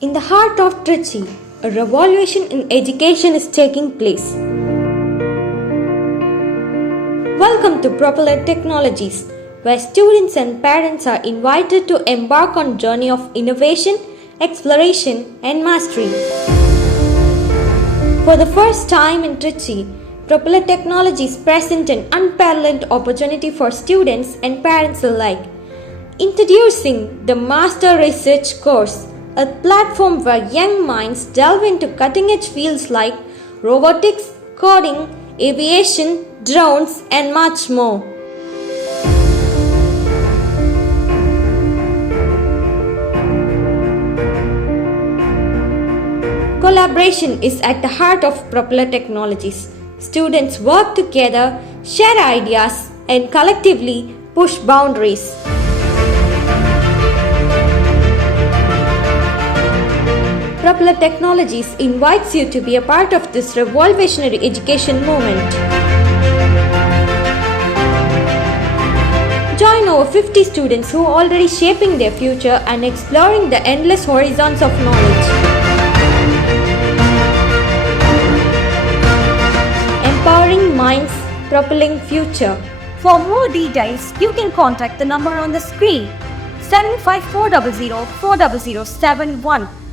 In the heart of Trichy, a revolution in education is taking place. Welcome to Propeller Technologies, where students and parents are invited to embark on a journey of innovation, exploration, and mastery. For the first time in Trichy, Propeller Technologies present an unparalleled opportunity for students and parents alike. Introducing the Master Research Course, a platform where young minds delve into cutting-edge fields like robotics, coding, aviation, drones, and much more. Collaboration is at the heart of Propeller Technologies. Students work together, share ideas, and collectively push boundaries. Propeller Technologies invites you to be a part of this revolutionary education movement. Join over 50 students who are already shaping their future and exploring the endless horizons of knowledge. Empowering minds, propelling future. For more details, you can contact the number on the screen 75400 40071.